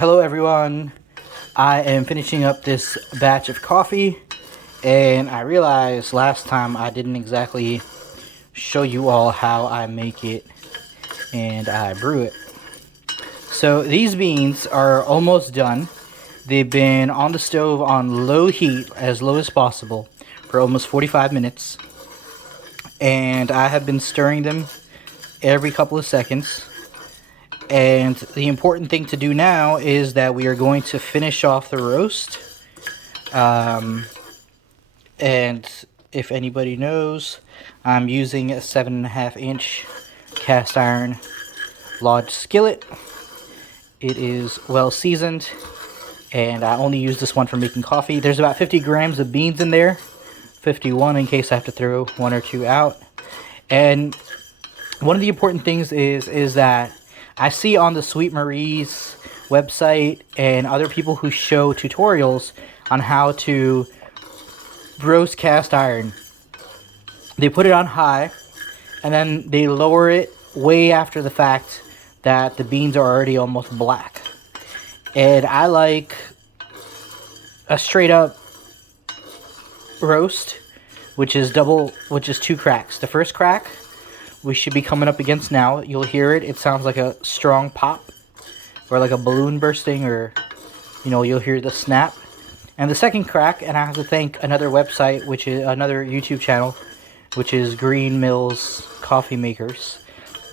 Hello everyone, I am finishing up this batch of coffee, and I realized last time I didn't exactly show you all how I make it and I brew it. So these beans are almost done. They've been on the stove on low heat, as low as possible, for almost 45 minutes, and I have been stirring them every couple of seconds. And the important thing to do now is that we are going to finish off the roast. And if anybody knows, I'm using a 7.5-inch cast iron lodge skillet. It is well seasoned, and I only use this one for making coffee. There's about 50 grams of beans in there, 51 in case I have to throw one or two out. And one of the important things is that I see on the Sweet Marie's website and other people who show tutorials on how to roast cast iron. They put it on high, and then they lower it way after the fact that the beans are already almost black. And I like a straight up roast, which is two cracks. The first crack we should be coming up against now. You'll hear it. It sounds like a strong pop, or like a balloon bursting, or, you'll hear the snap. And the second crack, and I have to thank another website, which is another YouTube channel, which is Green Mills Coffee Makers.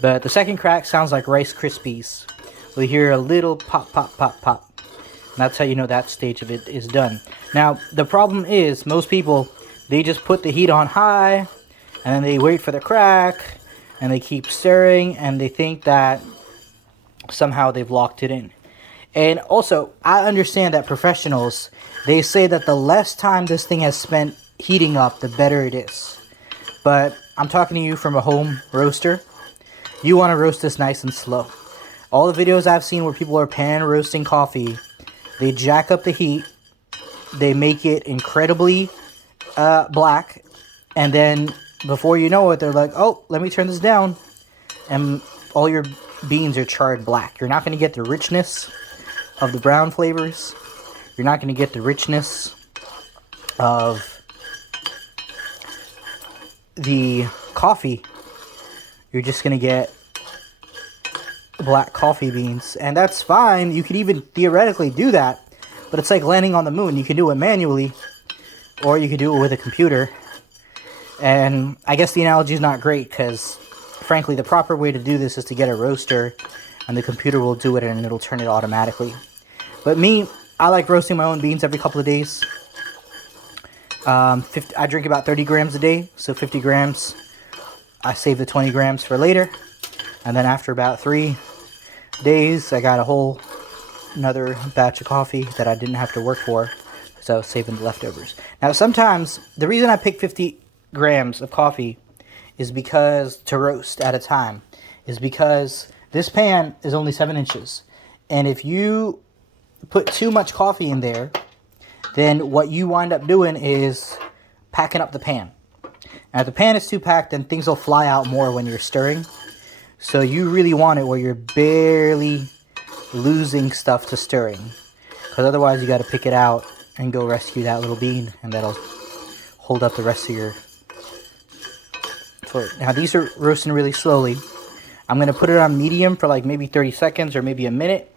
But the second crack sounds like Rice Krispies. We hear a little pop, pop, pop, pop. And that's how you know that stage of it is done. Now, the problem is, most people, they just put the heat on high, and then they wait for the crack, and they keep stirring, and they think that somehow they've locked it in. And also, I understand that professionals, they say that the less time this thing has spent heating up, the better it is. But I'm talking to you from a home roaster. You want to roast this nice and slow. All the videos I've seen where people are pan roasting coffee, they jack up the heat, they make it incredibly black, and then before you know it, they're like, oh, let me turn this down, and all your beans are charred black. You're not going to get the richness of the brown flavors. You're not going to get the richness of the coffee. You're just going to get black coffee beans, and that's fine. You could even theoretically do that, but it's like landing on the moon. You can do it manually, or you could do it with a computer. And I guess the analogy is not great, because frankly the proper way to do this is to get a roaster, and the computer will do it and it'll turn it automatically. But me, I like roasting my own beans every couple of days. I drink about 30 grams a day, so 50 grams. I save the 20 grams for later, and then after about 3 days I got another batch of coffee that I didn't have to work for, so I was saving the leftovers. Now sometimes the reason I pick 50 grams of coffee is because to roast at a time is because this pan is only 7 inches, and if you put too much coffee in there, then what you wind up doing is packing up the pan. And if the pan is too packed, then things will fly out more when you're stirring. So you really want it where you're barely losing stuff to stirring, because otherwise you got to pick it out and go rescue that little bean, and that'll hold up the rest of your food. Now these are roasting really slowly. I'm going to put it on medium for like maybe 30 seconds or maybe a minute.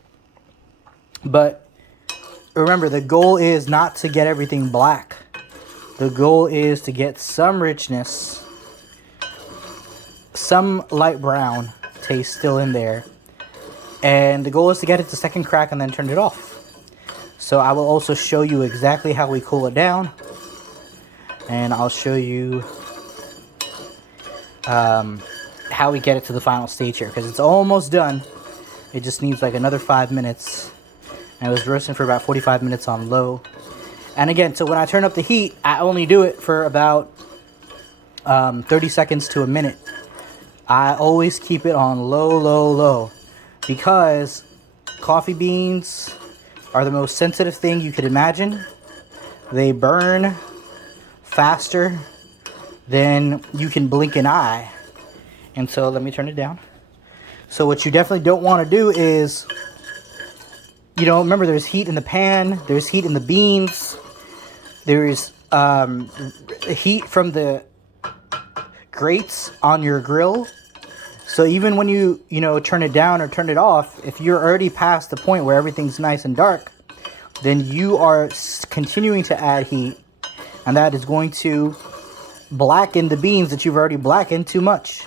But remember, the goal is not to get everything black. The goal is to get some richness, some light brown taste still in there. And the goal is to get it to second crack and then turn it off. So I will also show you exactly how we cool it down. And I'll show you how we get it to the final stage here, because it's almost done. It just needs like another 5 minutes. And it was roasting for about 45 minutes on low. And again, so when I turn up the heat, I only do it for about 30 seconds to a minute. I always keep it on low, low, low, because coffee beans are the most sensitive thing you could imagine. They burn faster than you can blink an eye. And so let me turn it down. So what you definitely don't want to do is you know, remember there's heat in the pan, there's heat in the beans, there's heat from the grates on your grill. So even when you turn it down or turn it off, if you're already past the point where everything's nice and dark, then you are continuing to add heat, and that is going to blacken the beans that you've already blackened too much.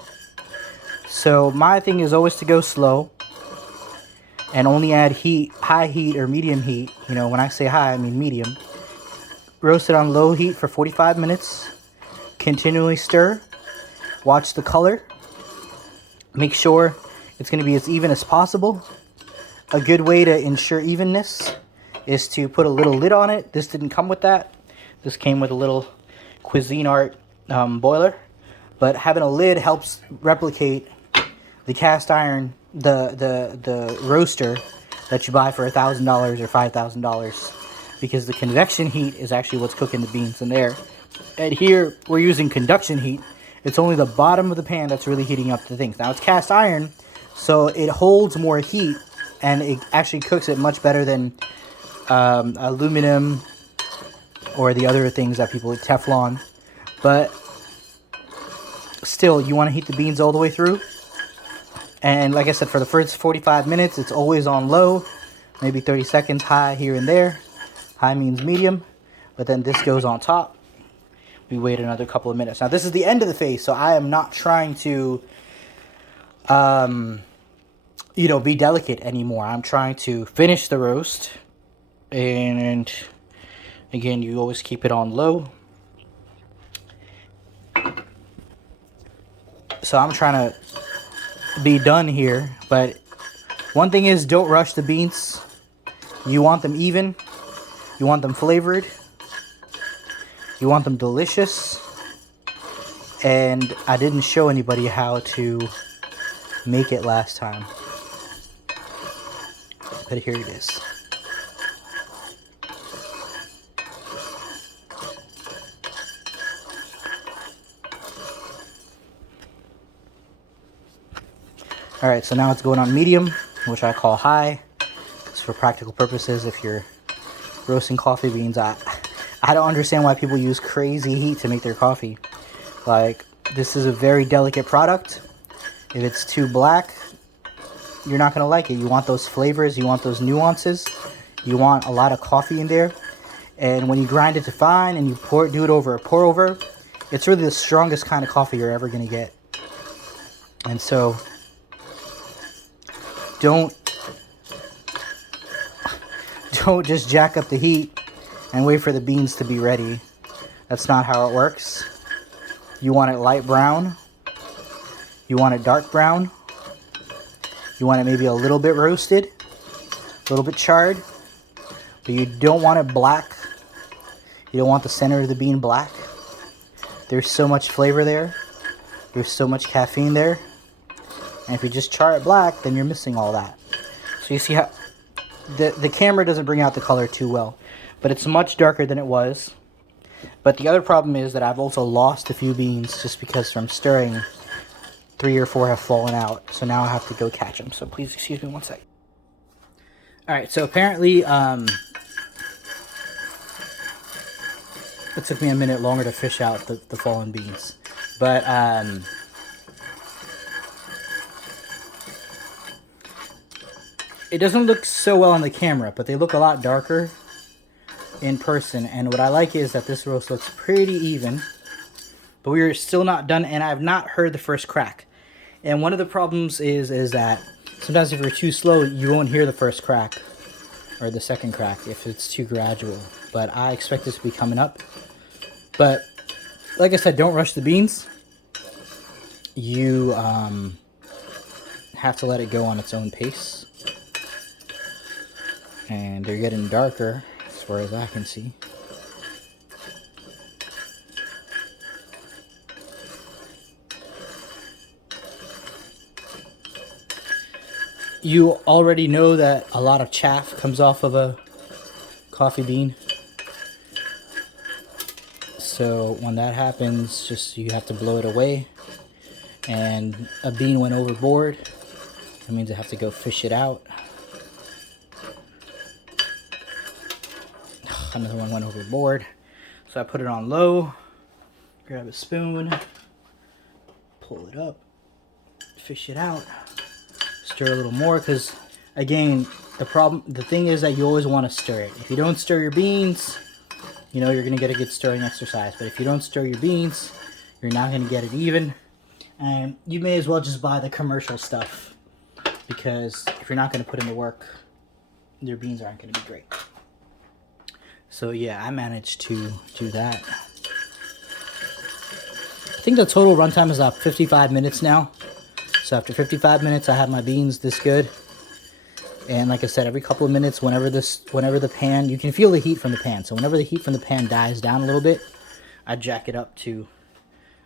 So my thing is always to go slow and only add heat, high heat or medium heat. You know, when I say high, I mean medium. Roast it on low heat for 45 minutes. Continually stir. Watch the color. Make sure it's going to be as even as possible. A good way to ensure evenness is to put a little lid on it. This didn't come with that. This came with a little Cuisinart boiler. But having a lid helps replicate the cast iron, the roaster that you buy for $1,000 or $5,000. Because the convection heat is actually what's cooking the beans in there. And here, we're using conduction heat. It's only the bottom of the pan that's really heating up the things. Now, it's cast iron, so it holds more heat, and it actually cooks it much better than aluminum or the other things that people with Teflon. But still, you want to heat the beans all the way through. And like I said, for the first 45 minutes, it's always on low. Maybe 30 seconds high here and there. High means medium. But then this goes on top. We wait another couple of minutes. Now, this is the end of the phase, so I am not trying to, be delicate anymore. I'm trying to finish the roast. And again, you always keep it on low. So I'm trying to be done here. But one thing is, don't rush the beans. You want them even. You want them flavored. You want them delicious. And I didn't show anybody how to make it last time. But here it is. Alright, so now it's going on medium, which I call high. It's for practical purposes. If you're roasting coffee beans, I don't understand why people use crazy heat to make their coffee. Like, this is a very delicate product. If it's too black, you're not going to like it. You want those flavors. You want those nuances. You want a lot of coffee in there. And when you grind it to fine and you do it over a pour over, it's really the strongest kind of coffee you're ever going to get. And so, don't just jack up the heat and wait for the beans to be ready. That's not how it works. You want it light brown. You want it dark brown. You want it maybe a little bit roasted, a little bit charred, but you don't want it black. You don't want the center of the bean black. There's so much flavor there. There's so much caffeine there. And if you just char it black, then you're missing all that. So you see how the camera doesn't bring out the color too well, but it's much darker than it was. But the other problem is that I've also lost a few beans just because from stirring, 3 or 4 have fallen out. So now I have to go catch them. So please excuse me 1 second. Alright, so apparently it took me a minute longer to fish out the fallen beans. But it doesn't look so well on the camera, but they look a lot darker in person. And what I like is that this roast looks pretty even, but we are still not done, and I've not heard the first crack. And one of the problems is that sometimes if you're too slow, you won't hear the first crack or the second crack if it's too gradual. But I expect this to be coming up. But like I said, don't rush the beans. You have to let it go on its own pace. And they're getting darker as far as I can see. You already know that a lot of chaff comes off of a coffee bean. So when that happens, just you have to blow it away. And a bean went overboard. That means I have to go fish it out. another one went overboard. So I put it on low, grab a spoon, pull it up, fish it out, stir a little more, because again, the thing is that you always want to stir it. If you don't stir your beans, you know, you're going to get a good stirring exercise. But if you don't stir your beans, you're not going to get it even. And you may as well just buy the commercial stuff, because if you're not going to put in the work, your beans aren't going to be great. So yeah, I managed to do that. I think the total runtime is about 55 minutes now. So after 55 minutes, I have my beans this good. And like I said, every couple of minutes, whenever the pan, you can feel the heat from the pan. So whenever the heat from the pan dies down a little bit, I jack it up to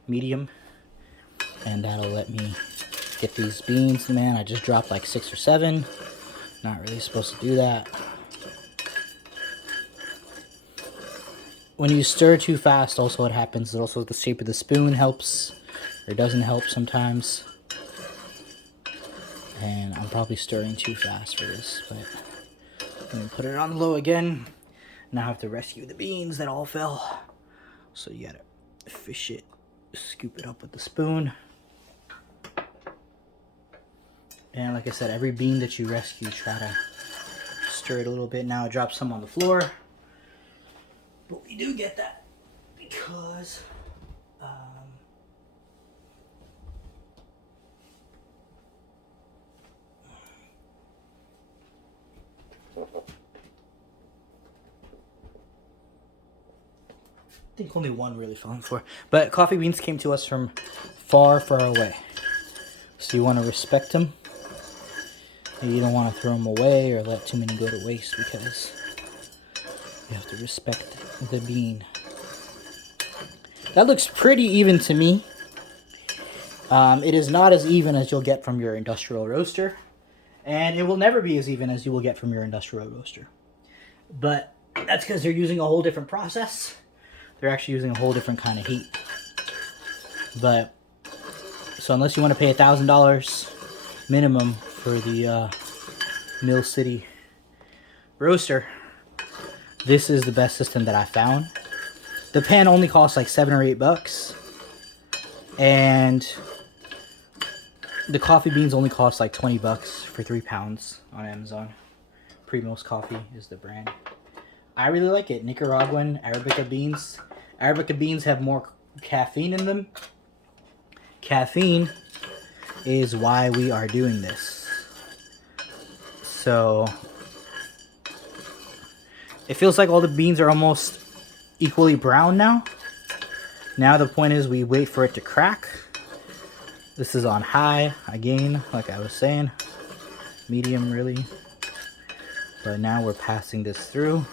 medium. And that'll let me get these beans. Man, I just dropped like 6 or 7. Not really supposed to do that. When you stir too fast, also what happens is also the shape of the spoon helps, or doesn't help sometimes. And I'm probably stirring too fast for this, but I'm gonna put it on low again. Now I have to rescue the beans that all fell. So you gotta fish it, scoop it up with the spoon. And like I said, every bean that you rescue, try to stir it a little bit. Now I dropped some on the floor. But we do get that because I think only one really fell on the floor. But coffee beans came to us from far, far away. So you want to respect them. You don't want to throw them away or let too many go to waste, because you have to respect the bean. That looks pretty even to me. It is not as even as you'll get from your industrial roaster. And it will never be as even as you will get from your industrial roaster. But that's because they're using a whole different process. They're actually using a whole different kind of heat. But, so unless you want to pay $1,000 minimum for the Mill City roaster, this is the best system that I found. The pan only costs like $7 or $8, and the coffee beans only cost like $20 for 3 pounds on Amazon. Primos Coffee is the brand. I really like it. Nicaraguan Arabica beans. Arabica beans have more caffeine in them. Caffeine is why we are doing this. So it feels like all the beans are almost equally brown now. Now the point is we wait for it to crack. This is on high, again, like I was saying. Medium, really. But now we're passing this through.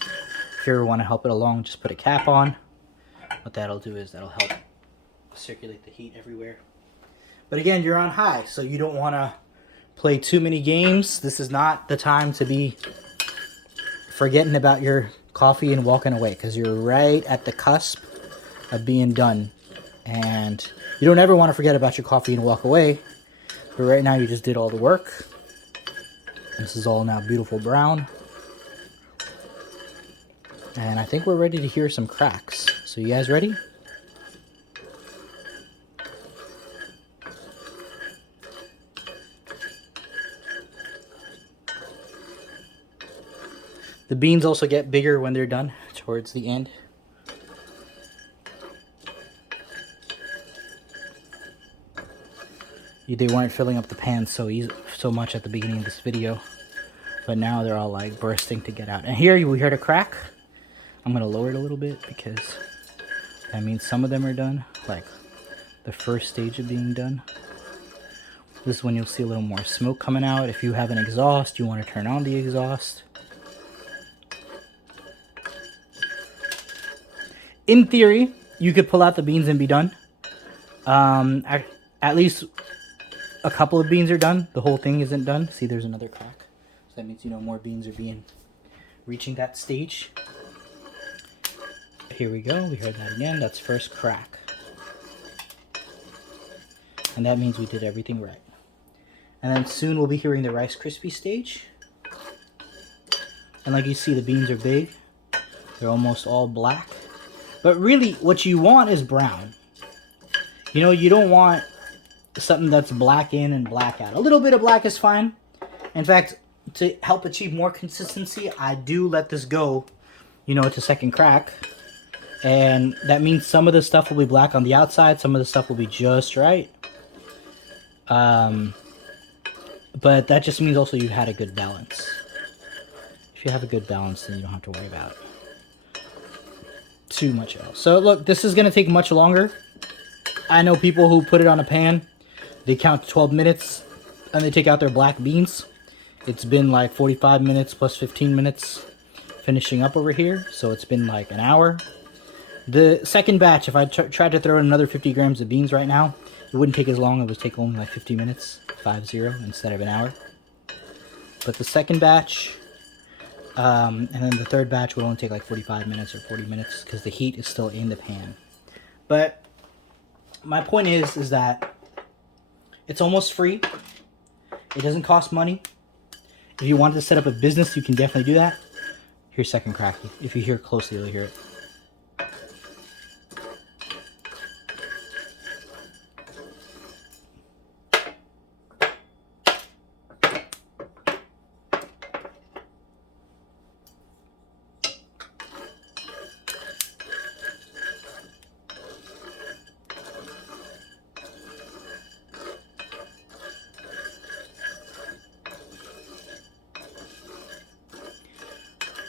If you ever want to help it along, just put a cap on. What that'll do is that'll help circulate the heat everywhere. But again, you're on high, so you don't want to play too many games. This is not the time to be forgetting about your coffee and walking away, because you're right at the cusp of being done. And you don't ever want to forget about your coffee and walk away. But right now you just did all the work. This is all now beautiful brown. And I think we're ready to hear some cracks. So you guys ready? The beans also get bigger when they're done towards the end. They weren't filling up the pan so much at the beginning of this video, but now they're all like bursting to get out. And here we heard a crack. I'm gonna lower it a little bit because that means some of them are done, like the first stage of being done. This is when you'll see a little more smoke coming out. If you have an exhaust, you want to turn on the exhaust. In theory, you could pull out the beans and be done. At least a couple of beans are done. The whole thing isn't done. See, there's another crack. So that means, you know, more beans are reaching that stage. Here we go. We heard that again. That's first crack. And that means we did everything right. And then soon we'll be hearing the Rice Krispie stage. And like you see, the beans are big. They're almost all black. But really, what you want is brown. You know, you don't want something that's black in and black out. A little bit of black is fine. In fact, to help achieve more consistency, I do let this go, you know, to second crack. And that means some of the stuff will be black on the outside. Some of the stuff will be just right. But that just means also you had a good balance. If you have a good balance, then you don't have to worry about too much else. So look, this is going to take much longer. I know people who put it on a pan. They count 12 minutes and they take out their black beans. It's been like 45 minutes plus 15 minutes finishing up over here. So it's been like an hour. The second batch, if I tried to throw in another 50 grams of beans right now, it wouldn't take as long. It would take only like 50 minutes, 5-0, instead of an hour. But the second batch, and then the third batch would only take like 45 minutes or 40 minutes because the heat is still in the pan. But my point is that it's almost free. It doesn't cost money. If you wanted to set up a business, you can definitely do that. Here's second crack. If you hear it closely, you'll hear it.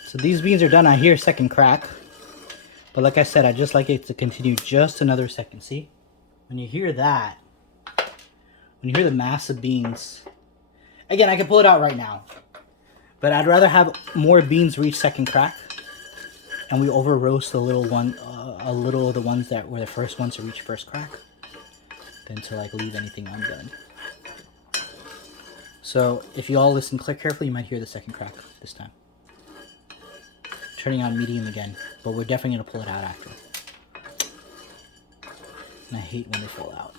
So these beans are done. I hear second crack. But like I said, I just like it to continue just another second. See? When you hear that, when you hear the mass of beans, again, I can pull it out right now. But I'd rather have more beans reach second crack. And we over roast a little of the ones that were the first ones to reach first crack. Than to like leave anything undone. So if you all listen carefully, you might hear the second crack this time. Turning on medium again, but we're definitely going to pull it out after. And I hate when they fall out.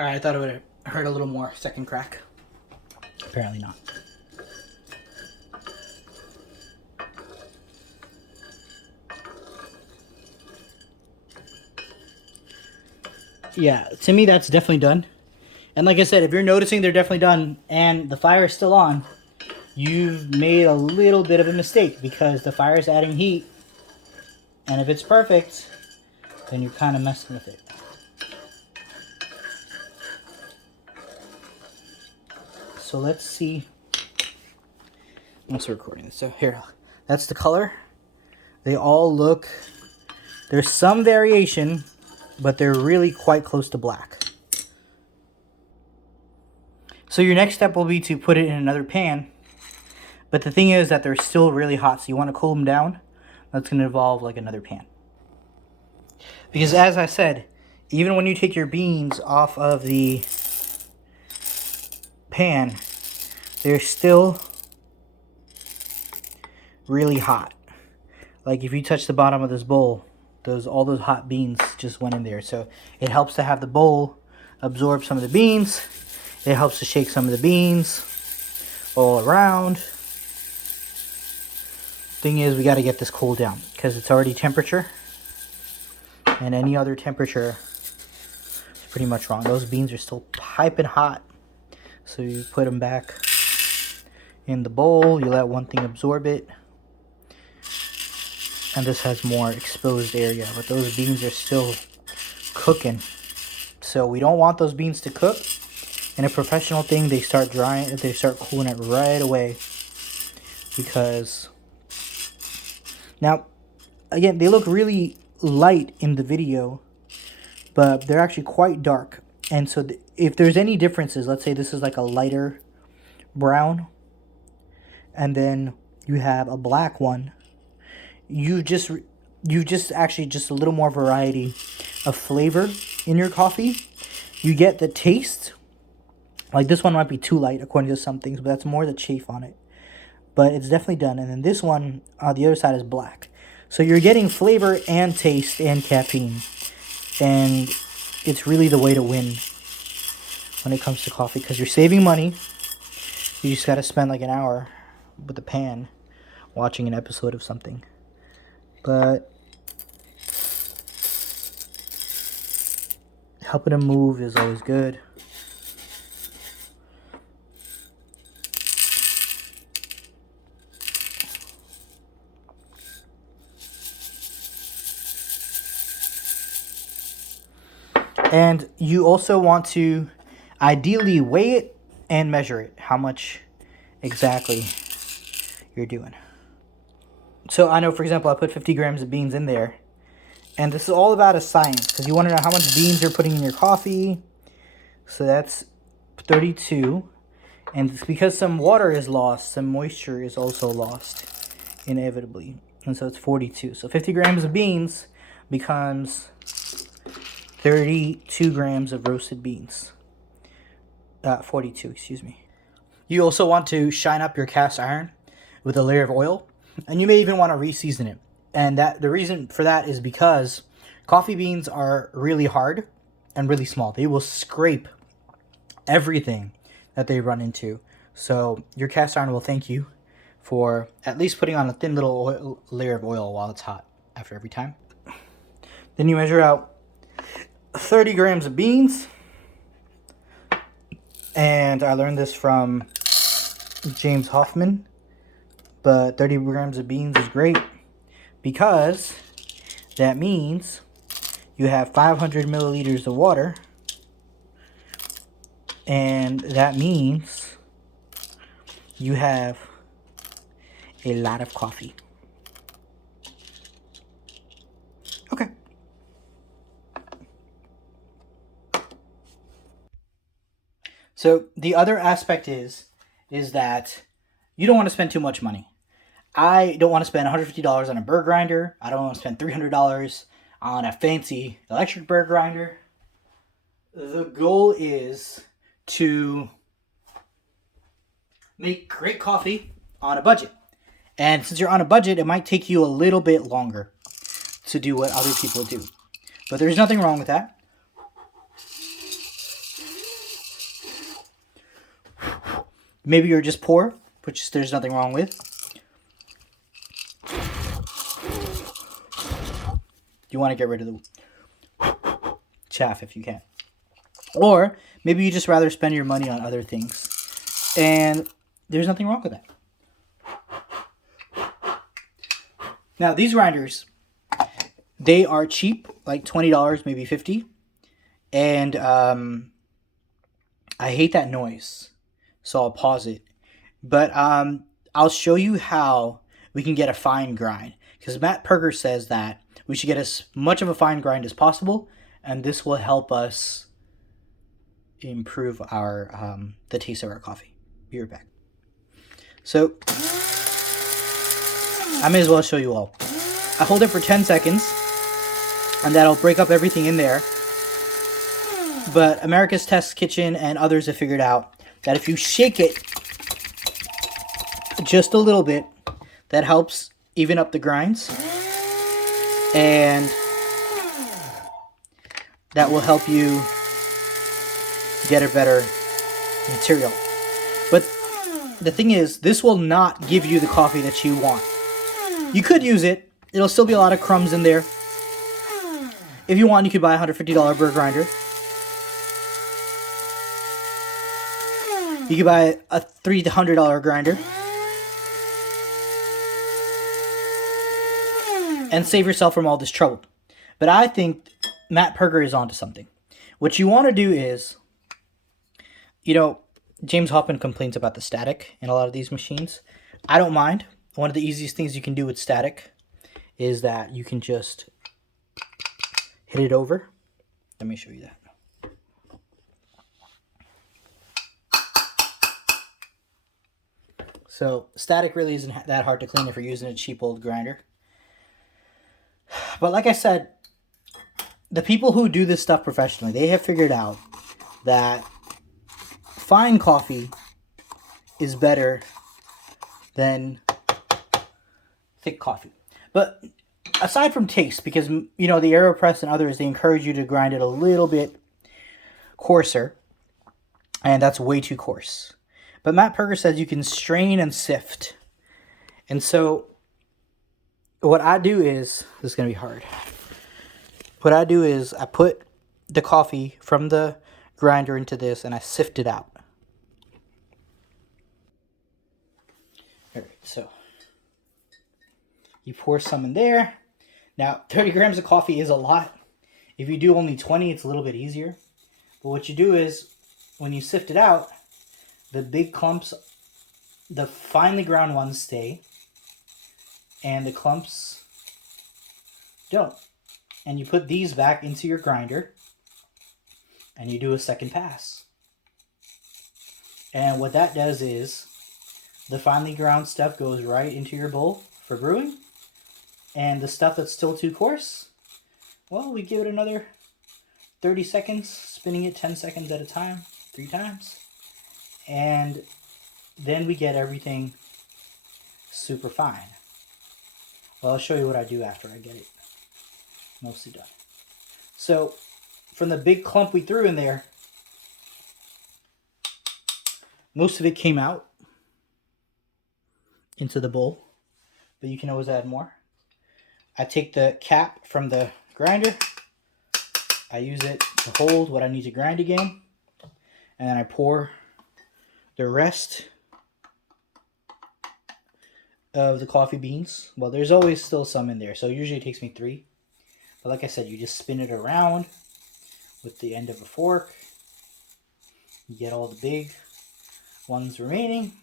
Alright, I thought it would have hurt a little more second crack. Apparently not. Yeah, to me that's definitely done. And like I said, if you're noticing they're definitely done and the fire is still on, you've made a little bit of a mistake because the fire is adding heat. And if it's perfect, then you're kind of messing with it. So let's see. I'm also recording this. So here, that's the color. They all look, there's some variation, but they're really quite close to black. So your next step will be to put it in another pan. But the thing is that they're still really hot, so you want to cool them down. That's going to involve like another pan. Because as I said, even when you take your beans off of the pan, they're still really hot. Like if you touch the bottom of this bowl, all those hot beans just went in there. So it helps to have the bowl absorb some of the beans. It helps to shake some of the beans all around. Thing is, we got to get this cooled down because it's already temperature, and any other temperature is pretty much wrong. Those beans are still piping hot. So you put them back in the bowl, you let one thing absorb it, and this has more exposed area, but those beans are still cooking. So we don't want those beans to cook. In a professional thing, they start drying, they start cooling it right away. Because now, again, they look really light in the video, but they're actually quite dark. And so if there's any differences, let's say this is like a lighter brown, and then you have a black one, you just actually just a little more variety of flavor in your coffee. You get the taste. Like this one might be too light according to some things, but that's more the chafe on it. But it's definitely done. And then this one, the other side is black. So you're getting flavor and taste and caffeine. And it's really the way to win when it comes to coffee, because you're saving money. You just got to spend like an hour with the pan watching an episode of something. But helping them move is always good. And you also want to ideally weigh it and measure it, how much exactly you're doing. So I know, for example, I put 50 grams of beans in there. And this is all about a science, because you want to know how much beans you're putting in your coffee. So that's 32. And it's because some water is lost, some moisture is also lost, inevitably. And so it's 42. So 50 grams of beans becomes 32 grams of roasted beans. 42, excuse me. You also want to shine up your cast iron with a layer of oil, and you may even want to re-season it. And that the reason for that is because coffee beans are really hard and really small. They will scrape everything that they run into. So your cast iron will thank you for at least putting on a thin little layer of oil while it's hot after every time. Then you measure out 30 grams of beans. And I learned this from James Hoffman. But 30 grams of beans is great, because that means you have 500 milliliters of water. And that means you have a lot of coffee. Okay. So the other aspect is that you don't want to spend too much money. I don't want to spend $150 on a burr grinder. I don't want to spend $300 on a fancy electric burr grinder. The goal is to make great coffee on a budget. And since you're on a budget, it might take you a little bit longer to do what other people do. But there's nothing wrong with that. Maybe you're just poor, which there's nothing wrong with. You want to get rid of the chaff if you can. Or maybe you just rather spend your money on other things. And there's nothing wrong with that. Now, these grinders, they are cheap, like $20, maybe $50. And I hate that noise, so I'll pause it. But I'll show you how we can get a fine grind. Because Matt Perger says that we should get as much of a fine grind as possible, and this will help us improve our the taste of our coffee. Be right back. So I may as well show you all. I hold it for 10 seconds, and that'll break up everything in there. But America's Test Kitchen and others have figured out that if you shake it just a little bit, that helps even up the grinds. And that will help you get a better material. But the thing is, this will not give you the coffee that you want. You could use it. It'll still be a lot of crumbs in there. If you want, you could buy a $150 burr grinder. You could buy a $300 grinder. And save yourself from all this trouble. But I think Matt Perger is onto something. What you want to do is, you know, James Hoffman complains about the static in a lot of these machines. I don't mind. One of the easiest things you can do with static is that you can just hit it over. Let me show you that. So static really isn't that hard to clean if you're using a cheap old grinder. But like I said, the people who do this stuff professionally, they have figured out that fine coffee is better than thick coffee. But aside from taste, because the AeroPress and others, they encourage you to grind it a little bit coarser, and that's way too coarse. But Matt Perger says you can strain and sift. And so what I do is, this is going to be hard. What I do is I put the coffee from the grinder into this and I sift it out. All right, so you pour some in there. Now, 30 grams of coffee is a lot. If you do only 20, it's a little bit easier. But what you do is, when you sift it out, the big clumps, the finely ground ones stay, and the clumps don't. And you put these back into your grinder, and you do a second pass. And what that does is, the finely ground stuff goes right into your bowl for brewing, and the stuff that's still too coarse, well, we give it another 30 seconds, spinning it 10 seconds at a time, 3 times. And then we get everything super fine. Well, I'll show you what I do after I get it mostly done. So, from the big clump we threw in there, most of it came out into the bowl, but you can always add more. I take the cap from the grinder, I use it to hold what I need to grind again, and then I pour the rest of the coffee beans. Well, there's always still some in there, so usually it takes me 3. But like I said, you just spin it around with the end of a fork. You get all the big ones remaining.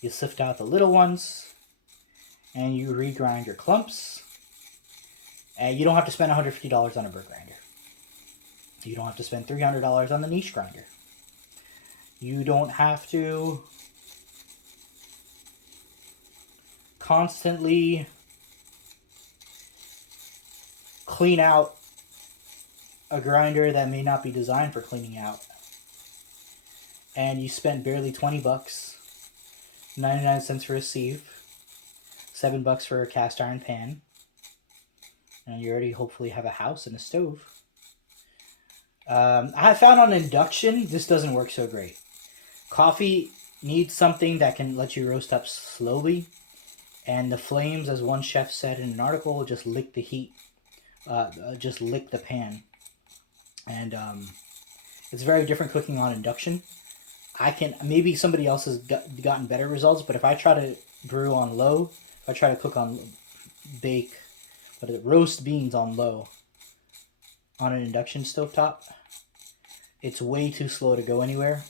You sift out the little ones, and you regrind your clumps. And you don't have to spend $150 on a brick grinder. You don't have to spend $300 on the niche grinder. You don't have to constantly clean out a grinder that may not be designed for cleaning out. And you spent barely 20 bucks, 99 cents for a sieve, $7 for a cast iron pan, and you already hopefully have a house and a stove. I found on induction, this doesn't work so great. Coffee needs something that can let you roast up slowly, and the flames, as one chef said in an article, just lick the heat, just lick the pan. And it's very different cooking on induction. Maybe somebody else has gotten better results, but if I try to brew on low, if I try to cook on roast beans on low on an induction stovetop, it's way too slow to go anywhere.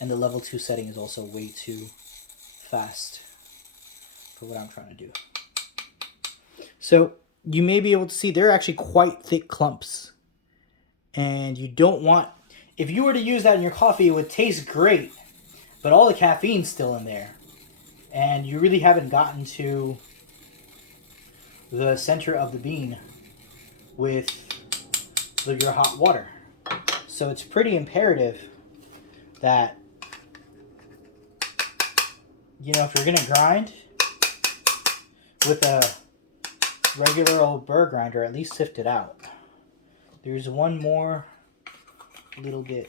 And the level 2 setting is also way too fast for what I'm trying to do. So you may be able to see they're actually quite thick clumps. And you don't want... If you were to use that in your coffee, it would taste great. But all the caffeine's still in there. And you really haven't gotten to the center of the bean with your hot water. So it's pretty imperative that, if you're going to grind with a regular old burr grinder, at least sift it out. There's one more little bit.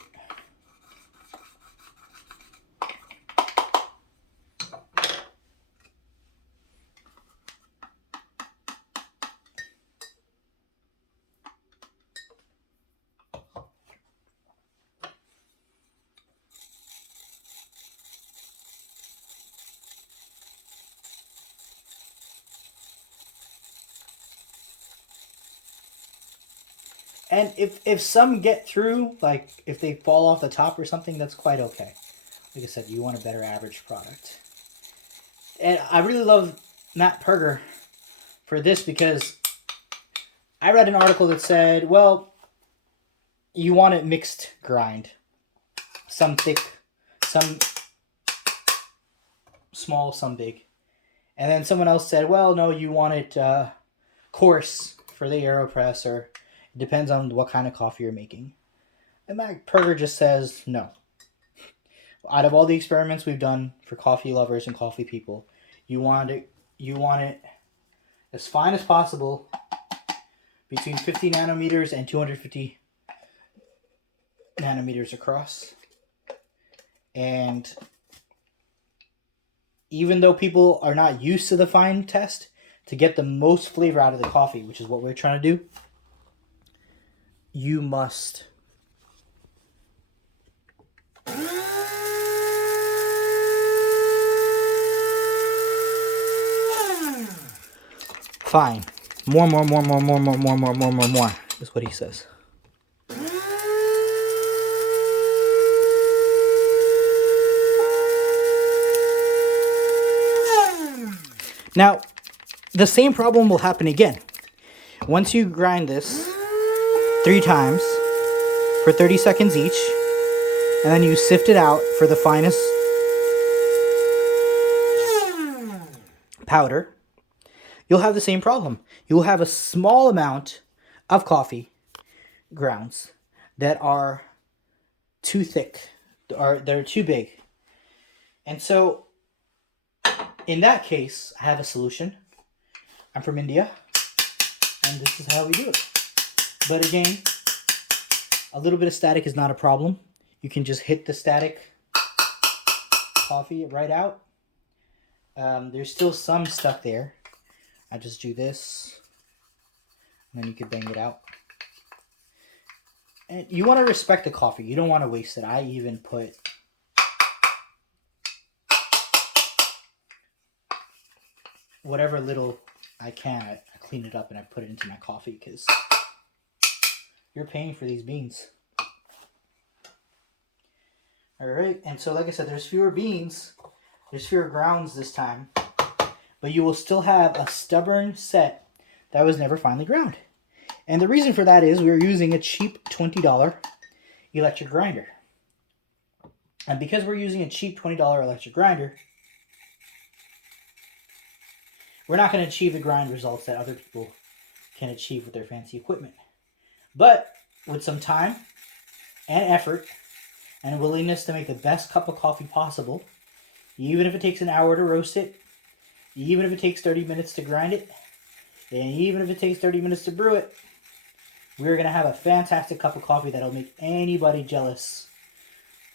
And if some get through, like if they fall off the top or something, that's quite okay. Like I said, you want a better average product. And I really love Matt Perger for this because I read an article that said, well, you want it mixed grind. Some thick, some small, some big. And then someone else said, well, no, you want it coarse for the AeroPress, or it depends on what kind of coffee you're making. And Matt Perger just says, no. Out of all the experiments we've done for coffee lovers and coffee people, you want it as fine as possible, between 50 nanometers and 250 nanometers across. And even though people are not used to the fine test, to get the most flavor out of the coffee, which is what we're trying to do, you must fine. More is what he says. Now, the same problem will happen again. Once you grind this 3 times for 30 seconds each, and then you sift it out for the finest powder, you'll have the same problem. You'll have a small amount of coffee grounds that are too thick, or they're too big. And so, in that case, I have a solution. I'm from India, and this is how we do it. But again, a little bit of static is not a problem. You can just hit the static coffee right out. There's still some stuck there. I just do this, and then you can bang it out. And you want to respect the coffee. You don't want to waste it. I even put whatever little I can, I clean it up and I put it into my coffee, because you're paying for these beans. Alright, and so like I said, there's fewer beans, there's fewer grounds this time, but you will still have a stubborn set that was never finely ground. And the reason for that is we're using a cheap $20 electric grinder. And because we're using a cheap $20 electric grinder, we're not going to achieve the grind results that other people can achieve with their fancy equipment. But with some time and effort and willingness to make the best cup of coffee possible, even if it takes an hour to roast it, even if it takes 30 minutes to grind it, and even if it takes 30 minutes to brew it, we're going to have a fantastic cup of coffee that'll make anybody jealous,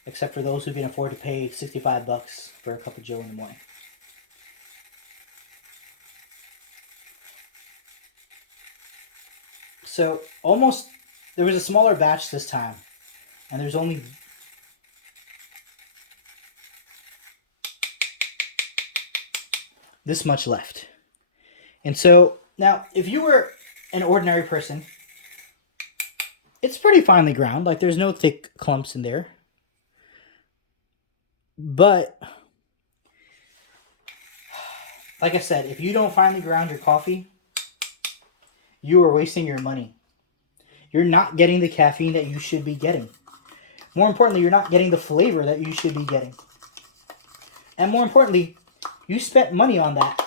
except for those who can afford to pay $65 for a cup of Joe in the morning. So there was a smaller batch this time, and there's only this much left. And so now, if you were an ordinary person, it's pretty finely ground. Like, there's no thick clumps in there. But like I said, if you don't finely ground your coffee, you are wasting your money. You're not getting the caffeine that you should be getting. More importantly, you're not getting the flavor that you should be getting. And more importantly, you spent money on that,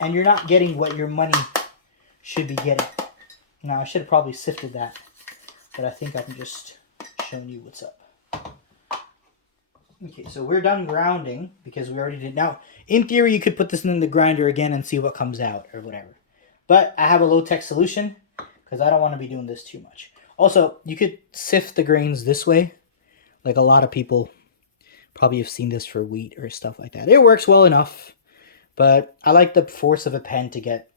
and you're not getting what your money should be getting. Now, I should have probably sifted that, but I think I'm just showing you what's up. Okay, so we're done grounding because we already did. Now, in theory, you could put this in the grinder again and see what comes out or whatever. But I have a low-tech solution because I don't want to be doing this too much. Also, you could sift the grains this way. Like, a lot of people probably have seen this for wheat or stuff like that. It works well enough, but I like the force of a pen to get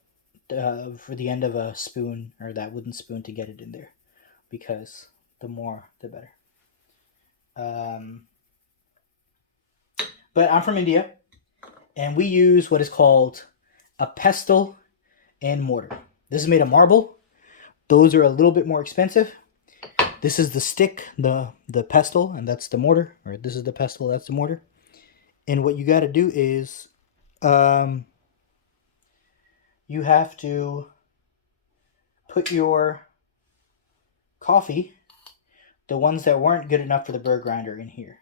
for the end of a spoon, or that wooden spoon, to get it in there, because the more, the better. But I'm from India, and we use what is called a pestle and mortar. This is made of marble. Those are a little bit more expensive. This is the stick, the pestle, and that's the mortar. Or this is the pestle, that's the mortar. And what you got to do is, you have to put your coffee, the ones that weren't good enough for the burr grinder, in here.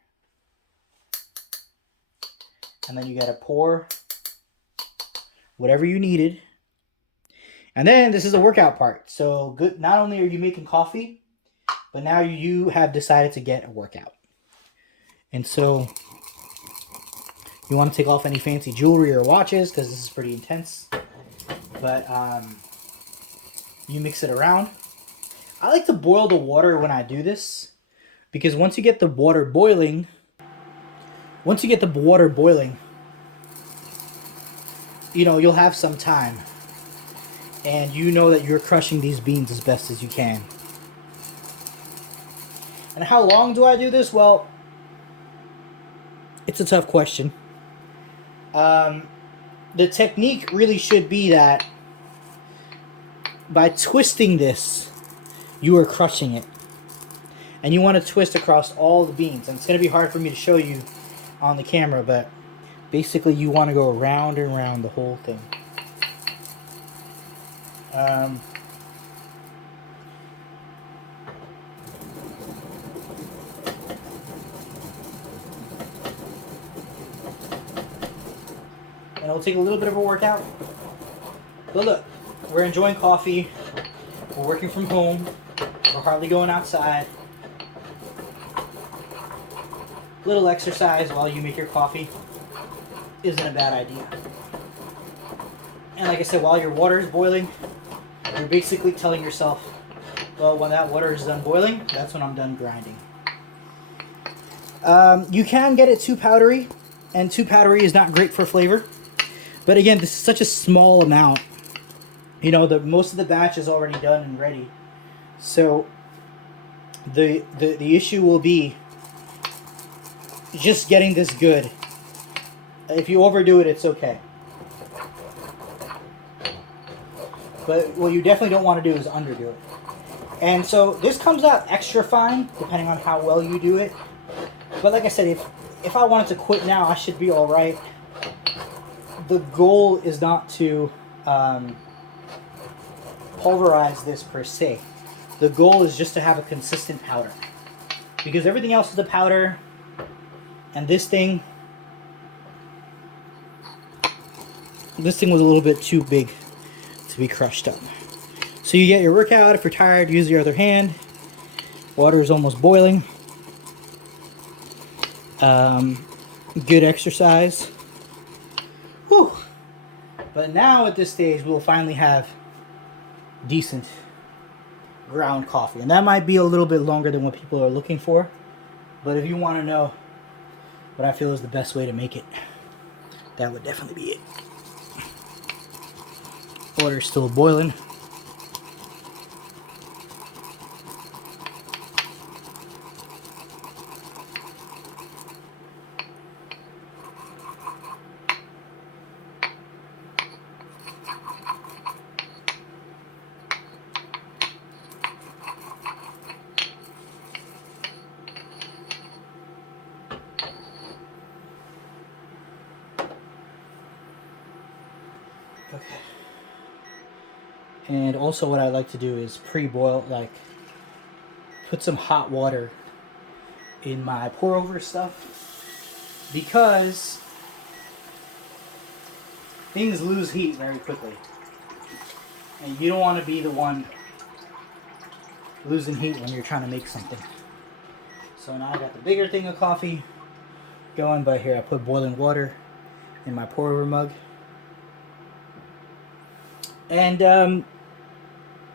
And then you got to pour whatever you needed. And then this is the workout part. So good. Not only are you making coffee, but now you have decided to get a workout. And so you want to take off any fancy jewelry or watches because this is pretty intense. But you mix it around. I like to boil the water when I do this because once you get the water boiling, you'll have some time. And you know that you're crushing these beans as best as you can. And how long do I do this? Well, it's a tough question. The technique really should be that by twisting this, you are crushing it. And you want to twist across all the beans. And it's going to be hard for me to show you on the camera, but basically you want to go around and around the whole thing. And it'll take a little bit of a workout. But look, we're enjoying coffee. We're working from home. We're hardly going outside. A little exercise while you make your coffee isn't a bad idea. And like I said, while your water is boiling, you're basically telling yourself, well, when that water is done boiling, that's when I'm done grinding. You can get it too powdery, and too powdery is not great for flavor. But again, this is such a small amount. Most of the batch is already done and ready. So the issue will be just getting this good. If you overdo it, it's okay. But what you definitely don't want to do is underdo it. And so this comes out extra fine, depending on how well you do it. But like I said, if I wanted to quit now, I should be all right. The goal is not to pulverize this per se. The goal is just to have a consistent powder. Because everything else is a powder. And this thing was a little bit too big to be crushed up. So you get your workout. If you're tired, use your other hand. Water is almost boiling. Good exercise. Whew. But now at this stage, we'll finally have decent ground coffee. And that might be a little bit longer than what people are looking for. But if you want to know what I feel is the best way to make it, that would definitely be it. Water's still boiling. Okay. And also what I like to do is pre-boil, like put some hot water in my pour over stuff because things lose heat very quickly. And you don't want to be the one losing heat when you're trying to make something. So now I got the bigger thing of coffee going, but here I put boiling water in my pour over mug. And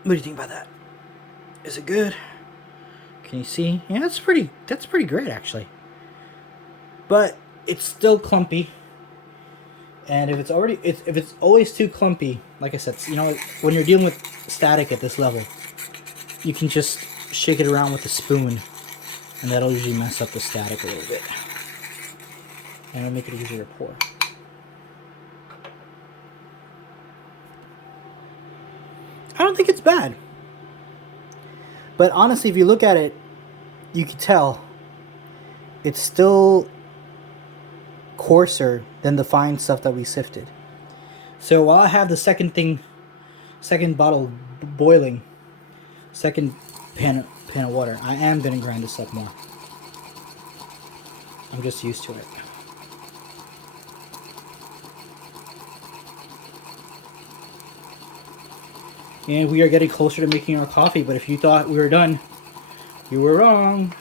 what do you think about that? Is it good? Can you see? Yeah, that's pretty great actually. But it's still clumpy. And if it's always too clumpy, like I said, when you're dealing with static at this level, you can just shake it around with a spoon, and that'll usually mess up the static a little bit. And it'll make it easier to pour. I don't think it's bad. But honestly, if you look at it, you can tell it's still coarser than the fine stuff that we sifted. So while I have the second bottle boiling, second pan of water, I am going to grind this up more. I'm just used to it. And we are getting closer to making our coffee, but if you thought we were done, you were wrong.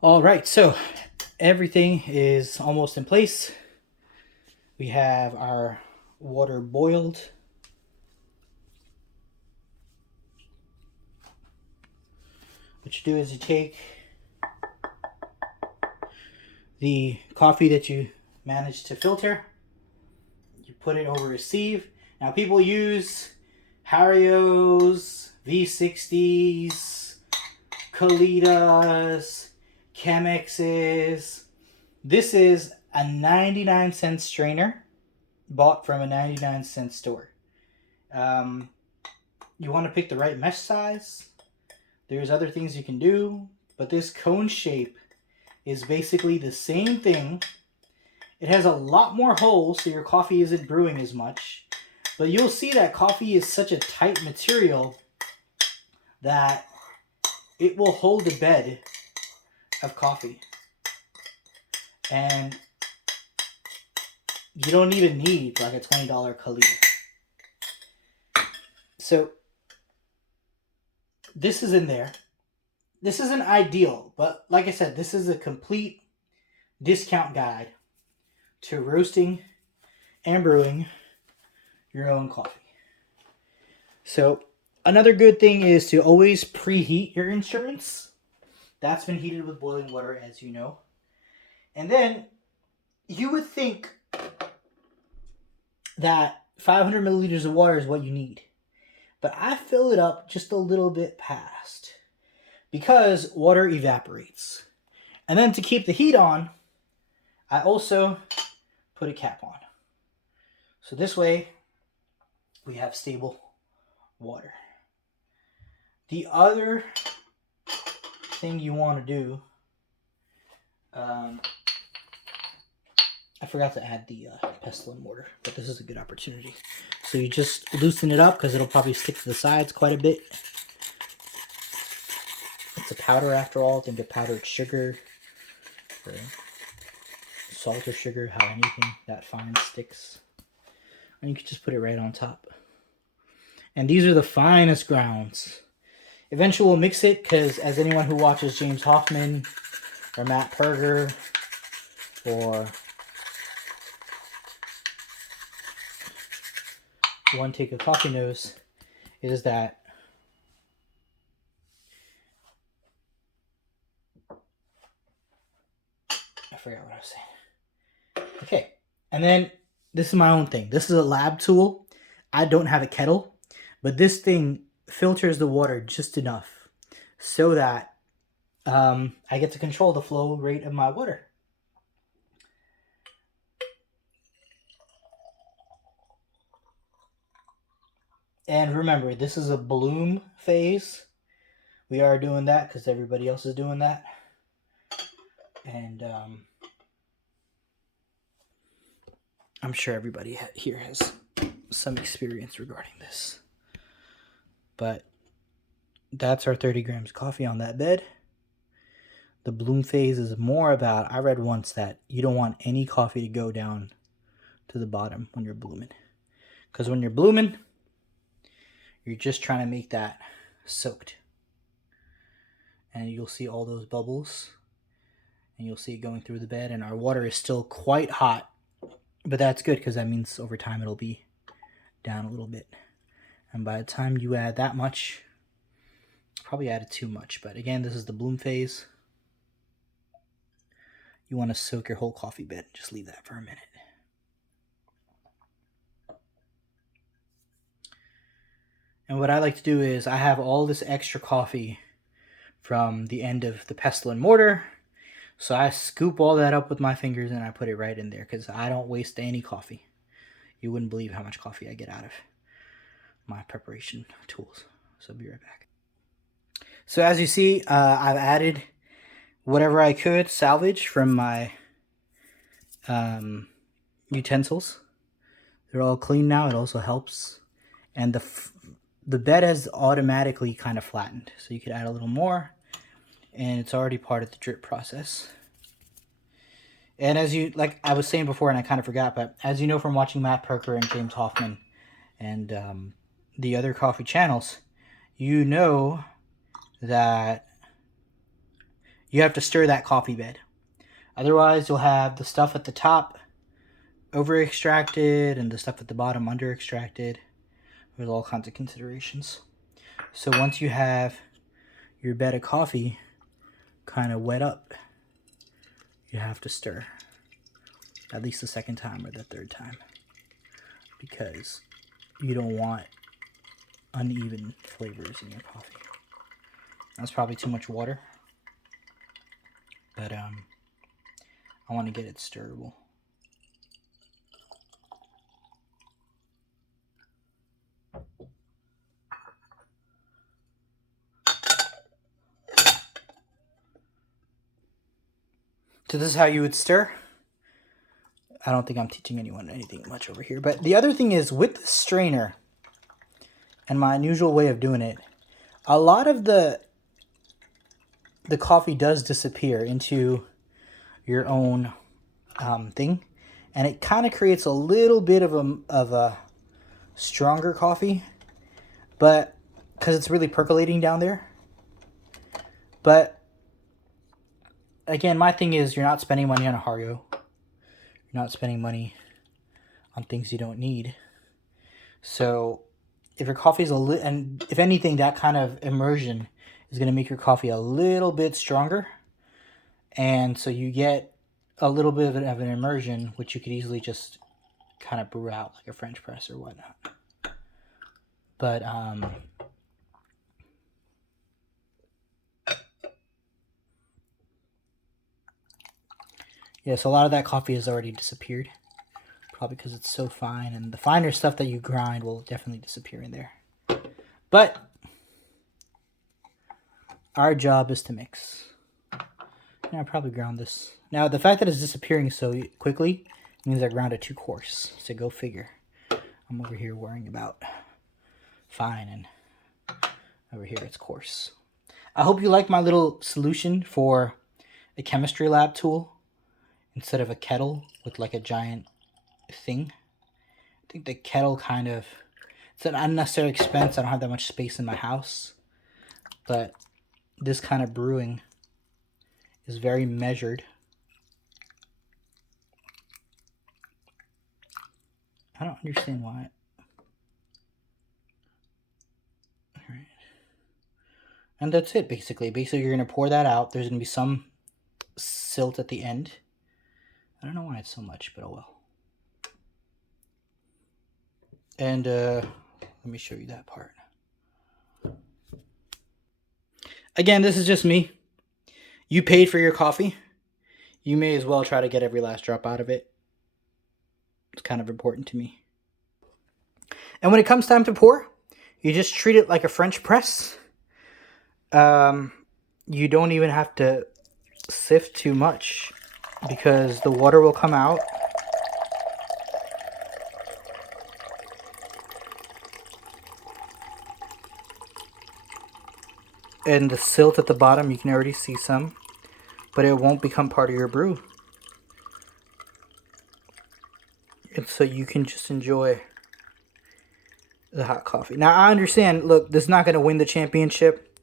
All right, so everything is almost in place. We have our water boiled. What you do is you take the coffee that you managed to filter, you put it over a sieve. Now people use Harios, V60s, Kalitas, Chemexes. This is a 99-cent strainer bought from a 99-cent store. You want to pick the right mesh size. There's other things you can do, but this cone shape is basically the same thing. It has a lot more holes, so your coffee isn't brewing as much. But you'll see that coffee is such a tight material that it will hold a bed of coffee. And you don't even need like a $20 Kalita. So this is in there. This isn't ideal, but like I said, this is a complete discount guide to roasting and brewing your own coffee. So another good thing is to always preheat your instruments. That's been heated with boiling water, as you know. And then you would think that 500 milliliters of water is what you need. But I fill it up just a little bit past because water evaporates. And then to keep the heat on, I also put a cap on. So this way we have stable water. The other thing you want to do, I forgot to add the pestle and mortar, but this is a good opportunity. So you just loosen it up because it'll probably stick to the sides quite a bit. It's a powder after all. Think of powdered sugar or salt or sugar, how anything that fine sticks. And you can just put it right on top. And these are the finest grounds. Eventually we'll mix it because as anyone who watches James Hoffman or Matt Perger or One Take of Coffee knows, is that I forgot what I was saying. Okay, and then this is my own thing. This is a lab tool. I don't have a kettle, but this thing filters the water just enough so that I get to control the flow rate of my water. And remember, this is a bloom phase. We are doing that because everybody else is doing that. And I'm sure everybody here has some experience regarding this. But that's our 30 grams coffee on that bed. The bloom phase is more about, I read once that you don't want any coffee to go down to the bottom when you're blooming. Because when you're blooming, you're just trying to make that soaked. And you'll see all those bubbles. And you'll see it going through the bed. And our water is still quite hot. But that's good because that means over time it'll be down a little bit. And by the time you add that much, probably added too much. But again, this is the bloom phase. You want to soak your whole coffee bed. Just leave that for a minute. And what I like to do is I have all this extra coffee from the end of the pestle and mortar. So I scoop all that up with my fingers and I put it right in there because I don't waste any coffee. You wouldn't believe how much coffee I get out of my preparation tools. So I'll be right back. So as you see, I've added whatever I could salvage from my utensils. They're all clean now. It also helps. And the bed has automatically kind of flattened. So you could add a little more. And it's already part of the drip process. And as you, like I was saying before, and I kind of forgot, but as you know from watching Matt Perker and James Hoffman and the other coffee channels, you know that you have to stir that coffee bed. Otherwise, you'll have the stuff at the top over extracted and the stuff at the bottom under extracted. There's all kinds of considerations. So once you have your bed of coffee kind of wet up, you have to stir at least the second time or the third time, because you don't want uneven flavors in your coffee. That's probably too much water, but I want to get it stirrable. So this is how you would stir. I don't think I'm teaching anyone anything much over here. But the other thing is, with the strainer and my unusual way of doing it, a lot of the coffee does disappear into your own thing. And it kind of creates a little bit of a stronger coffee. But because it's really percolating down there. But again, my thing is, you're not spending money on a Hario. You're not spending money on things you don't need. So if your coffee is and if anything, that kind of immersion is going to make your coffee a little bit stronger. And so you get a little bit of an immersion, which you could easily just kind of brew out like a French press or whatnot. But yeah, so a lot of that coffee has already disappeared. Probably because it's so fine. And the finer stuff that you grind will definitely disappear in there. But our job is to mix. Yeah, I probably ground this. Now, the fact that it's disappearing so quickly means I ground it too coarse. So go figure. I'm over here worrying about fine, and over here it's coarse. I hope you like my little solution for a chemistry lab tool instead of a kettle with like a giant thing. I think the kettle kind of, it's an unnecessary expense. I don't have that much space in my house, but this kind of brewing is very measured. I don't understand why. All right. And that's it, basically. Basically, you're going to pour that out. There's going to be some silt at the end. I don't know why it's so much, but oh well. And let me show you that part. Again, this is just me. You paid for your coffee. You may as well try to get every last drop out of it. It's kind of important to me. And when it comes time to pour, you just treat it like a French press. You don't even have to sift too much, because the water will come out. And the silt at the bottom, you can already see some, but it won't become part of your brew. And so you can just enjoy the hot coffee. Now, I understand, look, this is not going to win the championship.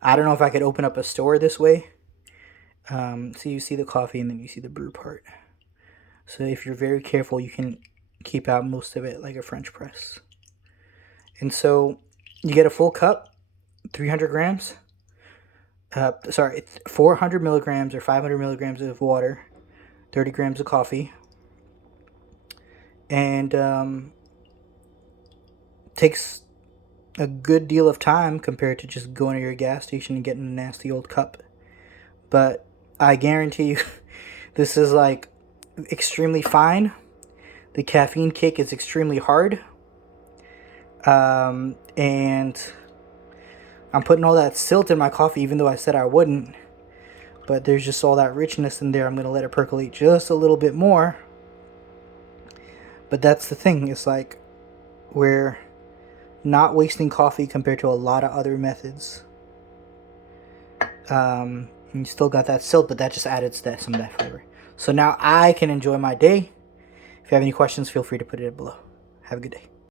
I don't know if I could open up a store this way. So you see the coffee and then you see the brew part. So if you're very careful, you can keep out most of it like a French press. And so you get a full cup, 300 grams. 400 milligrams or 500 milligrams of water, 30 grams of coffee. And takes a good deal of time compared to just going to your gas station and getting a nasty old cup. But I guarantee you, this is like extremely fine. The caffeine kick is extremely hard. And I'm putting all that silt in my coffee, even though I said I wouldn't. But there's just all that richness in there. I'm going to let it percolate just a little bit more. But that's the thing. It's like we're not wasting coffee compared to a lot of other methods. You still got that silt, but that just added some of that flavor. So now I can enjoy my day. If you have any questions, feel free to put it below. Have a good day.